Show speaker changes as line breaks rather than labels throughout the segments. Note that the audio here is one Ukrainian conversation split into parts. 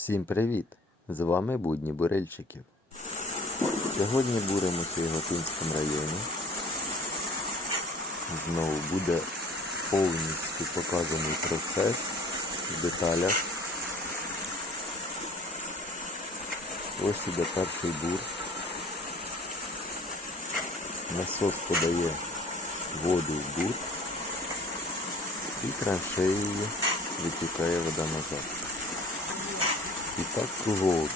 Всім привіт! З вами Будні Бурильчиків. Сьогодні буримося в Яготинському районі. Знову буде повністю показаний процес в деталях. Ось іде перший бур. Насос подає воду в бур і траншеєю витікає вода назад. Так кругообіг.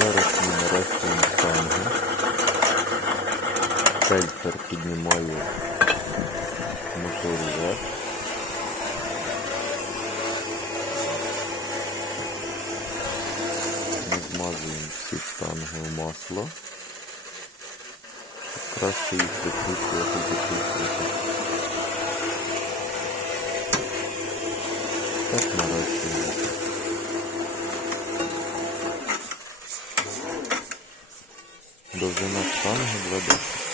Зараз ми нарощуємо штангу. Фельдфер піднімає мотор вверх. Ми змазуємо всі штанги в масло. Краще їх викручувати закручувати. Так нарощуємо. Довжина штанги 2,10.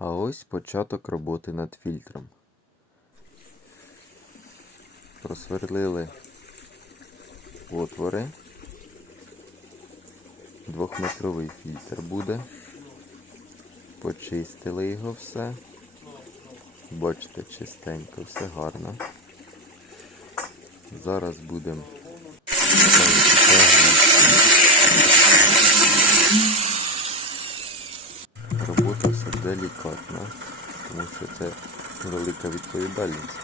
А ось початок роботи над фільтром. Просверлили отвори. Двохметровий фільтр буде. Почистили його все. Бачите, чистенько, все гарно. Зараз будемо делікатна, тому що це велика відповідальність.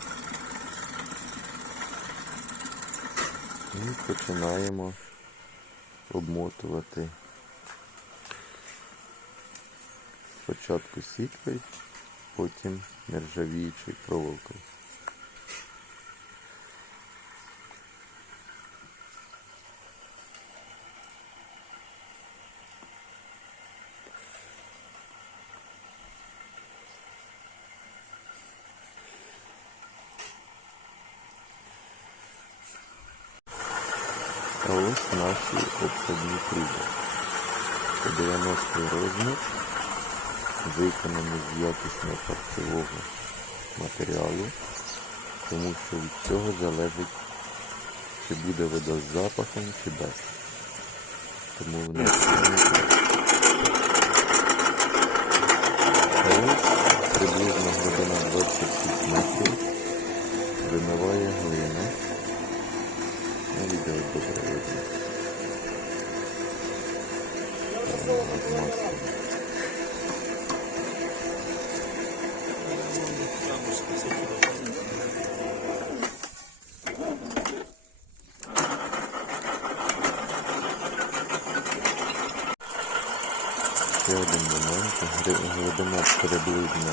І починаємо обмотувати спочатку сіткою, потім нержавіючою проволокою. А ось наші обсадні труби. Це 90 розмір, виконаний з якісного харчового матеріалу, тому що від цього залежить, чи буде вода з запахом, чи без. Тому вони А один момент. Глибина приблизно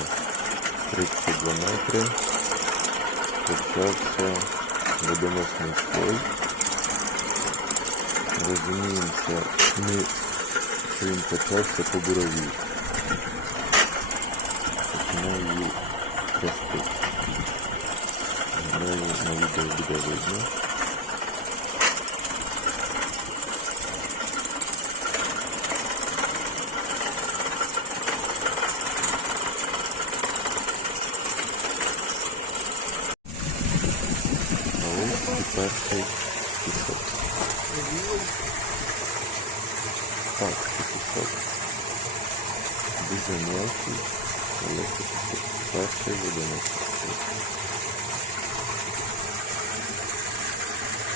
32 метри. Почався водоносний слой. Розуміємося, ми, що він почався по буровій. Починає її трясти. Ну, на відео буде видно. Перший пісок. Так, пісок. Дуже мелкий, але це. Перший водяний пісок.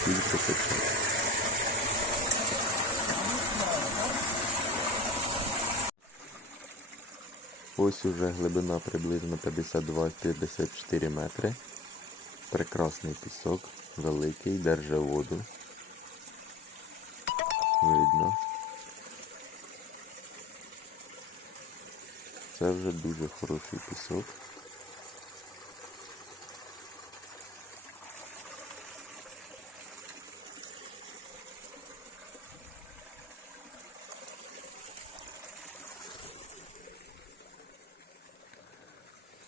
Тільки тече. Ось уже глибина приблизно 52-54 метри. Прекрасний пісок, великий, держа воду. Видно. Це вже дуже хороший пісок.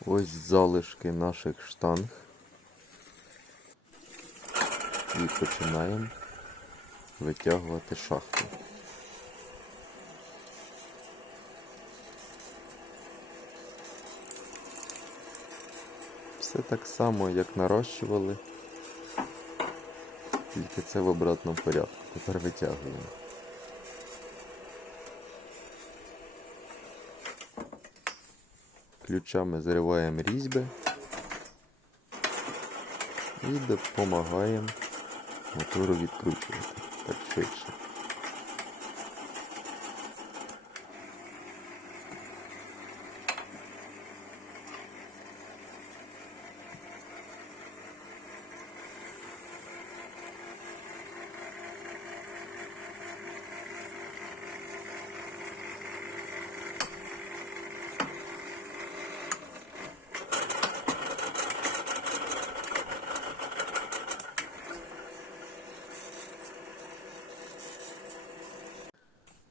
Ось залишки наших штанг. І починаємо витягувати шахту. Все так само, як нарощували, тільки це в обратному порядку. Тепер витягуємо. Ключами зриваємо різьби і допомагаємо мотору відкручувати так швидше.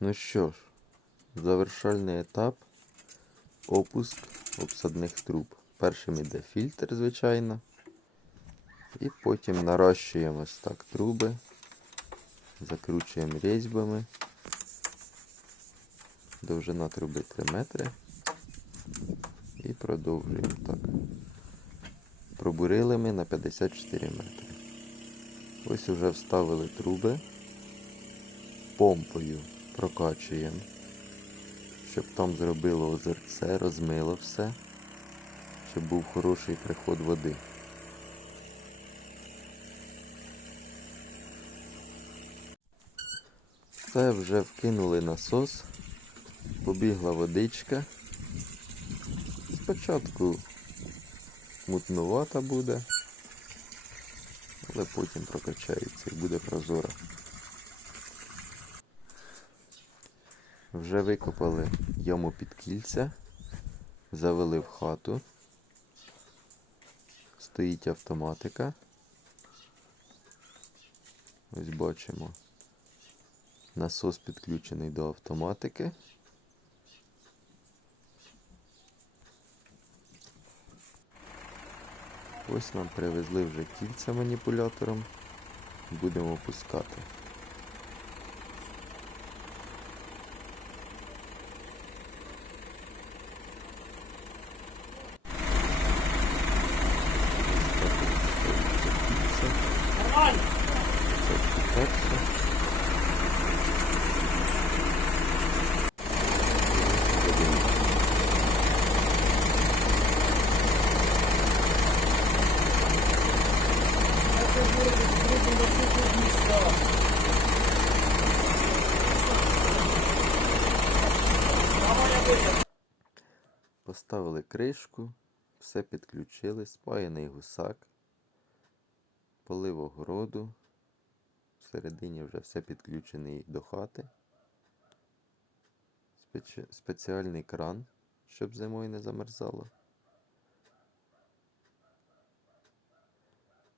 Ну що ж, завершальний етап опуск обсадних труб. Першим іде фільтр, звичайно. І потім наращуємо ось так труби, закручуємо різьбами. Довжина труби 3 метри. І продовжуємо так. Пробурили ми на 54 метри. Ось уже вставили труби. Помпою прокачуємо, щоб там зробило озерце, розмило все, щоб був хороший приход води. Все вже вкинули насос, побігла водичка. Спочатку мутнувата буде, але потім прокачається і буде прозора. Вже викопали яму під кільця, завели в хату. Стоїть автоматика. Ось бачимо. Насос підключений до автоматики. Ось нам привезли вже кільця маніпулятором. Будемо пускати. Поставили кришку, все підключили, спаяний гусак, полив огороду. Всередині вже все підключений до хати. Спеці- Спеціальний кран, щоб зимою не замерзало.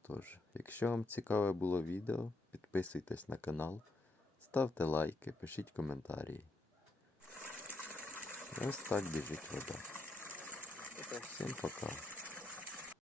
Тож, якщо вам цікаве було відео, підписуйтесь на канал, ставте лайки, пишіть коментарі. Ось так біжить вода. Всім пока.